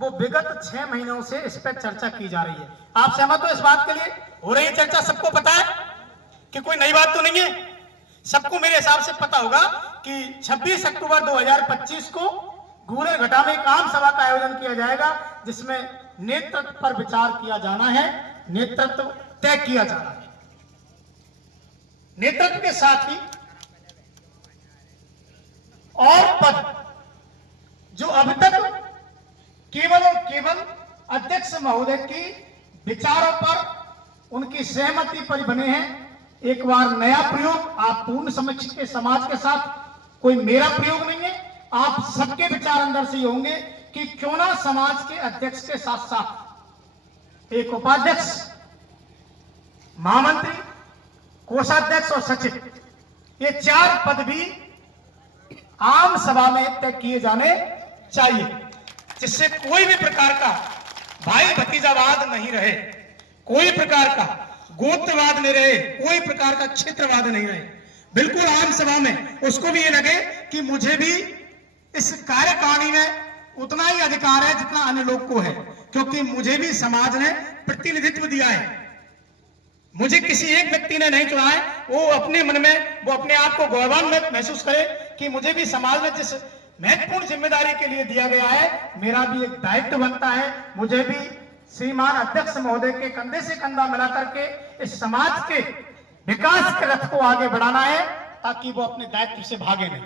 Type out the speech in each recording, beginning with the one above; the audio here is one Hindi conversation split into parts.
वो विगत 6 महीनों से इस पर चर्चा की जा रही है। आप सहमत हो इस बात के लिए? हो रही है चर्चा, सबको पता है कि कोई नई बात तो नहीं है। सबको मेरे हिसाब से पता होगा कि 26 अक्टूबर 2025 को घूलरघटा में एक आम सभा का आयोजन किया जाएगा, जिसमें नेतृत्व पर विचार किया जाना है, नेतृत्व तय किया जाना है। नेतृत्व के साथ ही और पद जो अब तक केवल और केवल अध्यक्ष महोदय की विचारों पर, उनकी सहमति पर बने हैं, एक बार नया प्रयोग आप पूर्ण समक्ष के समाज के साथ, कोई मेरा प्रयोग नहीं है, आप सबके विचार अंदर से होंगे कि क्यों ना समाज के अध्यक्ष के साथ साथ एक उपाध्यक्ष, महामंत्री, कोषाध्यक्ष और सचिव, ये 4 पद भी आम सभा में तय किए जाने चाहिए, जिससे कोई भी प्रकार का भाई भतीजावाद नहीं रहे, कोई प्रकार का गोत्रवाद नहीं रहे, कोई प्रकार का क्षेत्रवाद नहीं रहे। बिल्कुल आम सभा में उसको भी ये लगे कि मुझे भी इस कार्यकारिणी में उतना ही अधिकार है जितना अन्य लोग को है, क्योंकि मुझे भी समाज ने प्रतिनिधित्व दिया है। मुझे किसी एक व्यक्ति ने नहीं चुना है, वो अपने मन में, वो अपने आप को गौरवान्वित महसूस करे कि मुझे भी समाज में जिस महत्वपूर्ण जिम्मेदारी के लिए दिया गया है, मेरा भी एक दायित्व बनता है, मुझे भी श्रीमान अध्यक्ष महोदय के कंधे से कंधा मिला करके इस समाज के विकास के रथ को आगे बढ़ाना है, ताकि वो अपने दायित्व से भागे नहीं।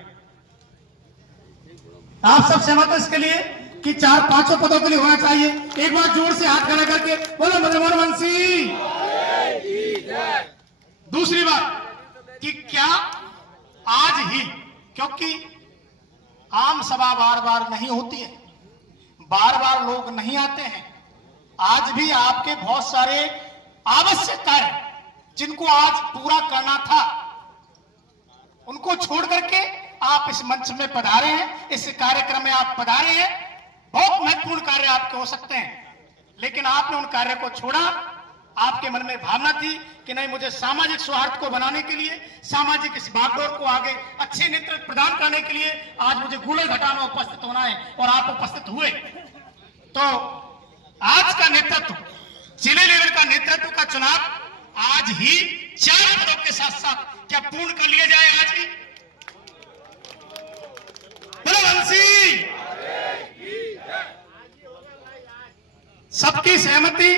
आप सब सहमत हो इसके लिए कि 4-5 पदों के लिए होना चाहिए? एक बार जोर से हाथ खड़ा करके बोलो मदन वंशी। दूसरी बात कि क्या आज ही, क्योंकि आम सभा बार बार नहीं होती है, बार बार लोग नहीं आते हैं, आज भी आपके बहुत सारे आवश्यक कार्य जिनको आज पूरा करना था, उनको छोड़ करके आप इस मंच में पधारे हैं, इस कार्यक्रम में आप पधारे हैं। बहुत महत्वपूर्ण कार्य आपके हो सकते हैं, लेकिन आपने उन कार्य को छोड़ा। आपके मन में भावना थी कि नहीं, मुझे सामाजिक सौहार्द को बनाने के लिए, सामाजिक इस बागडोर को आगे अच्छे नेतृत्व प्रदान करने के लिए आज मुझे घूलरघटा में उपस्थित होना है, और आप उपस्थित हुए। तो आज का नेतृत्व, जिले लेवल का नेतृत्व का चुनाव आज ही 4 पदों के साथ साथ क्या पूर्ण कर लिया जाए? आज ही वंशी, सबकी सहमति,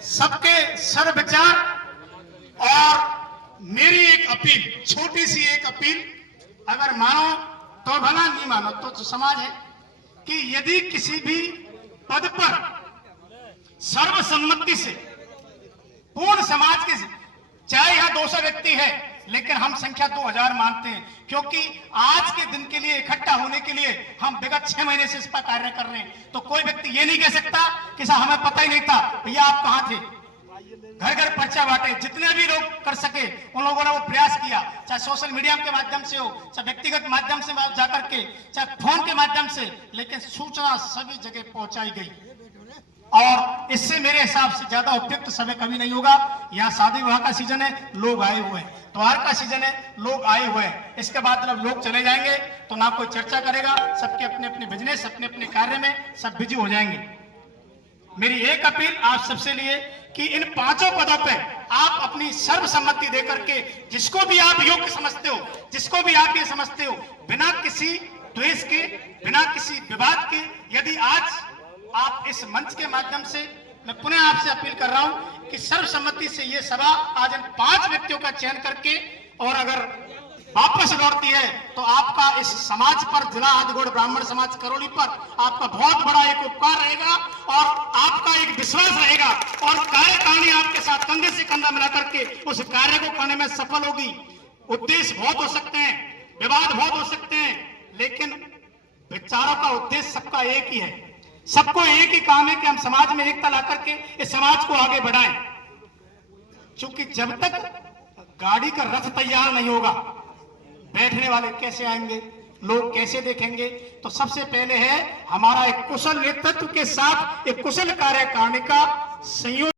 सबके सर्व विचार, और मेरी एक अपील, छोटी सी एक अपील, अगर मानो तो भला, नहीं मानो तो समाज है, कि यदि किसी भी पद पर सर्वसम्मति से पूर्ण समाज के, चाहे यहां 200 व्यक्ति है, लेकिन हम संख्या 2000 मानते हैं, क्योंकि आज के दिन के लिए इकट्ठा होने के लिए हम विगत 6 महीने से इस पर कार्य कर रहे हैं। तो कोई व्यक्ति ये नहीं कह सकता कि साहब हमें पता ही नहीं था, भैया आप कहां थे? घर घर पर्चा बांटे, जितने भी लोग कर सके उन लोगों ने वो प्रयास किया, चाहे सोशल मीडिया के माध्यम से हो, चाहे व्यक्तिगत माध्यम से जाकर के, चाहे फोन के माध्यम से, लेकिन सूचना सभी जगह पहुंचाई गई। और इससे मेरे हिसाब से ज्यादा उपयुक्त समय कभी नहीं होगा। यहाँ शादी विवाह का सीजन है, लोग आए हुए हैं, त्योहार का सीजन है, लोग आए हुए हैं, इसके बाद जब लोग चले जाएंगे तो ना कोई चर्चा करेगा, सबके अपने अपने बिजनेस, अपने अपने कार्य में सब बिजी हो जाएंगे। मेरी एक अपील आप सबसे लिए कि इन 5 पदों पे आप अपनी सर्वसम्मति देकर के, जिसको भी आप योग्य समझते हो, जिसको भी आप ये समझते हो, बिना किसी द्वेष के, बिना किसी विवाद के, यदि आज आप इस मंच के माध्यम से, मैं पुनः आपसे अपील कर रहा हूं कि सर्वसम्मति से ये सभा आज इन 5 व्यक्तियों का चयन करके, और अगर वापस लौटती है तो आपका इस समाज पर, जिला आदिगौड़ ब्राह्मण समाज करौली पर आपका बहुत बड़ा एक उपकार रहेगा, और आपका एक विश्वास रहेगा, और कार्यकारिणी आपके साथ कंधे से कंधा मिला करके उस कार्य को करने में सफल होगी। उद्देश्य बहुत हो सकते हैं, विवाद बहुत हो सकते हैं, लेकिन विचारों का उद्देश्य सबका एक ही है। सबको एक ही काम है कि हम समाज में एकता ला करके इस समाज को आगे बढ़ाएं, क्योंकि जब तक गाड़ी का रथ तैयार नहीं होगा, बैठने वाले कैसे आएंगे, लोग कैसे देखेंगे? तो सबसे पहले है हमारा एक कुशल नेतृत्व के साथ एक कुशल कार्यकारिणी का संयोजन।